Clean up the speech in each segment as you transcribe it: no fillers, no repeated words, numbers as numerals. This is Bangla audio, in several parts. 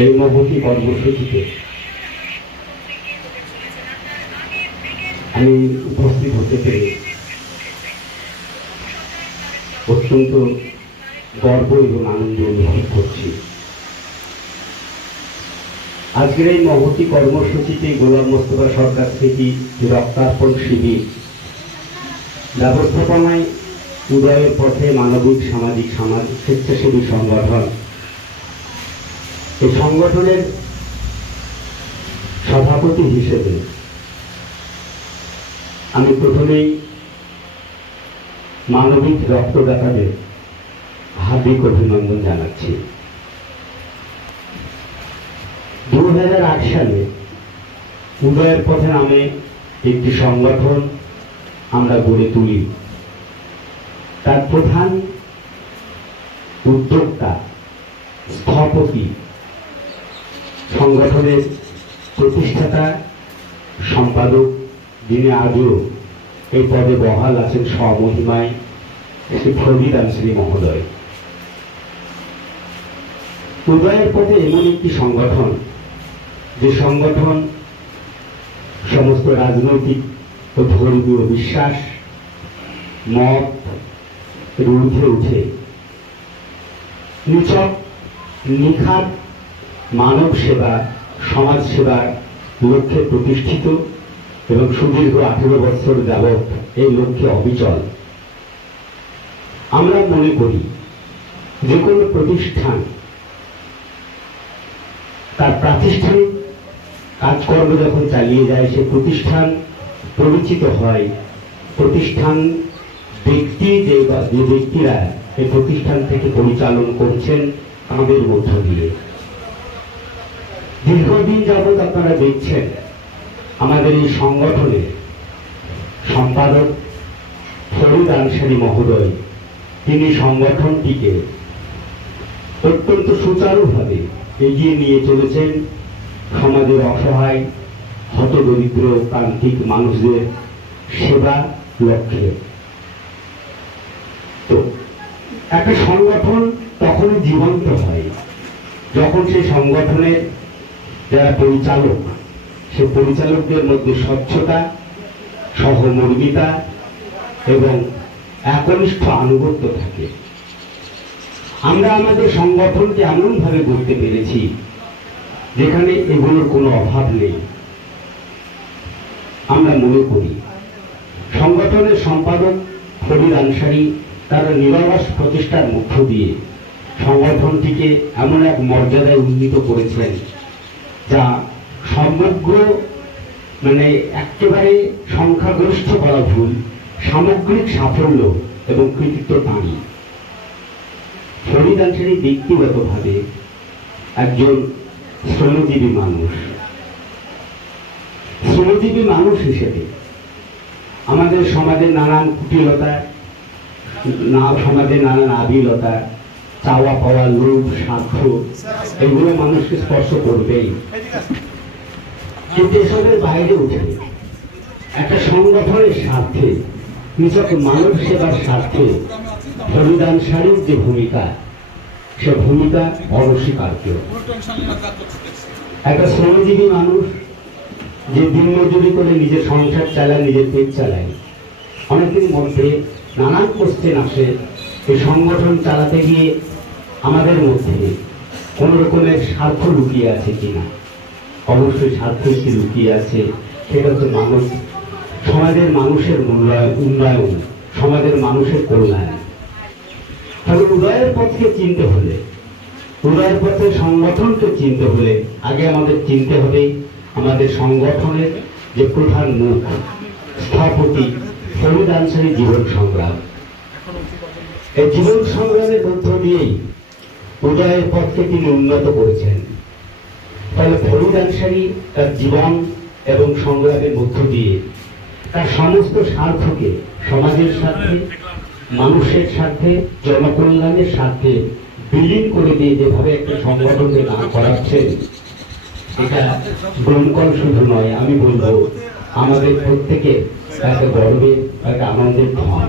এই মহতি কর্মসূচিতে আমি উপস্থিত হতে পেরে অত্যন্ত গর্ব এবং আনন্দ অনুভব করছি। আজকের এই মহতি কর্মসূচিতে গোলাম মোস্তফা সরকার স্মৃতি রক্তার্পণ শিবির ব্যবস্থাপনায় উদয়ের পথে মানবিক সামাজিক স্বেচ্ছাসেবী সংগঠন, এই সংগঠনের সভাপতি হিসেবে আমি প্রথমেই মানবিক রক্তদাতাদের হার্দিক অভিনন্দন জানাচ্ছি। 2008 সালে উদয়ের পথে নামে একটি সংগঠন আমরা গড়ে তুলি। তার প্রধান উদ্যোক্তা, স্থপতি, সংগঠনের প্রতিষ্ঠাতা, সম্পাদক, যিনি আজও এই পদে বহাল আছেন স্বমহিমায়, শ্রী ফরিদ আনসারী মহোদয়। উদয়ের পথে এমন একটি সংগঠন, যে সংগঠন সমস্ত রাজনৈতিক ও ধর্মীয় বিশ্বাস মত ঊর্ধ্বে উঠে নিছক নিখাদ মানব সেবা, সমাজ সেবার লক্ষ্যে প্রতিষ্ঠিত এবং সুদীর্ঘ 18 বছর যাবৎ এই লক্ষ্যে অবিচল। আমরা মনে করি যে কোনো প্রতিষ্ঠান তার প্রাতিষ্ঠানিক কাজকর্ম যখন চালিয়ে যায়, সে প্রতিষ্ঠান পরিচিত হয় প্রতিষ্ঠান ব্যক্তি, যে ব্যক্তিরা এই প্রতিষ্ঠান থেকে পরিচালন করছেন আমাদের মধ্য দিয়ে। দীর্ঘদিন যাবৎ আপনারা দেখছেন আমাদের এই সংগঠনের সম্পাদক ফরিদ আনসারী মহোদয়, তিনি সংগঠনটিকে অত্যন্ত সুচারুভাবে এগিয়ে নিয়ে চলেছেন সমাজের অসহায় হতদরিদ্র প্রান্তিক মানুষদের সেবা লক্ষ্যে। তো একটা সংগঠন তখনই জীবন্ত হয় যখন সেই সংগঠনের যারা পরিচালক, সে পরিচালকদের মধ্যে স্বচ্ছতা, সহমর্মিতা এবং একনিষ্ঠ আনুগত্য থাকে। আমরা আমাদের সংগঠনকে এমনভাবে গড়তে পেরেছি যেখানে এগুলোর কোনো অভাব নেই। আমরা মনে করি সংগঠনের সম্পাদক ফরিদ আনসারী তার নিরলস প্রচেষ্টার মধ্য দিয়ে সংগঠনটিকে এমন এক মর্যাদায় উন্নীত করেছেন যা সমগ্র একেবারে সংখ্যাগরিষ্ঠ বলা ভুল, সামগ্রিক সাফল্য এবং কৃতিত্ব তাঁরই। ফরিদ আনসারী ব্যক্তিগতভাবে একজন শ্রমজীবী মানুষ। শ্রমজীবী মানুষ হিসেবে আমাদের সমাজের নানান কুটিলতা, সমাজের নানান আবিলতা, চাওয়া পাওয়া, লোভ, স্বার্থ, এগুলো মানুষকে স্পর্শ করবেই। কিন্তু এসবের বাইরে উঠে একটা সংগঠনের স্বার্থে, নিছক মানব সেবার স্বার্থে ফরিদ আনসারীর যে ভূমিকা, সে ভূমিকা অনস্বীকার্য। একটা শ্রমজীবী মানুষ যে দিনমজুরি করে নিজের সংসার চালায়, নিজের পেট চালায়, অনেকের মধ্যে নানান কোশ্চেন আসে এই সংগঠন চালাতে গিয়ে আমাদের মধ্যে কোন রকমের স্বার্থ লুকিয়ে আছে কিনা। অবশ্যই স্বার্থ কি লুকিয়ে আছে, সেটা হচ্ছে মানুষ, সমাজের মানুষের উন্নয়ন, সমাজের মানুষের কল্যাণ। তাহলে উদয়ের পথকে চিনতে হলে, উদয়ের পথে সংগঠনকে চিনতে হলে আগে আমাদের চিনতে হবে আমাদের সংগঠনের যে প্রধান মুখ, স্থপতি ফরিদ আনসারী জীবন সংগ্রাম। এই জীবন সংগ্রামের মধ্য দিয়েই উদয়ের পথকে তিনি উন্নত করেছেন। তাহলে ফরিদ আনসারী তার জীবন এবং সংগ্রামের মধ্য দিয়ে তার সমস্ত স্বার্থকে সমাজের স্বার্থে, মানুষের স্বার্থে, জনকল্যাণের স্বার্থে বিলীন করে দিয়ে যেভাবে একটা সংগঠনকে দাঁড় করাচ্ছেন, এটা দমকল শুধু নয়, আমি বলবো আমাদের প্রত্যেকের একটা গর্বের, একটা আনন্দের ধন।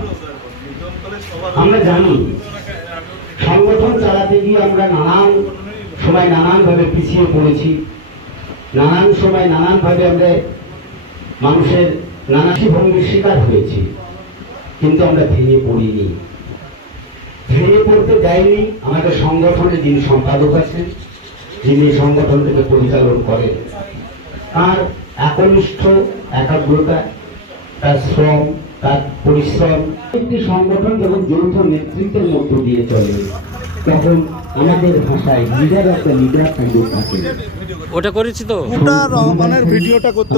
আমরা জানি সংগঠন চালাতে গিয়ে আমরা নানান সময় নানানভাবে পিছিয়ে পড়েছি, নানান সময় নানানভাবে আমরা মানুষের নানাকি ভঙ্গির শিকার হয়েছি, কিন্তু আমরা ভেঙে পড়িনি। ভেঙে পড়তে দেয়নি আমাদের সংগঠনের যিনি সম্পাদক আছেন, যিনি সংগঠনটাকে পরিচালন করেন, তার একনিষ্ঠ একাগ্রতা, তার শ্রম, তার পরিশ্রম। একটি সংগঠন যখন যৌথ নেতৃত্বের মধ্য দিয়ে চলে, তখন আমাদের ভাষায় লিডার অফ দ্য লিডার থাকে। ওটা করেছি তো ওটা রহমানের ভিডিওটা করতে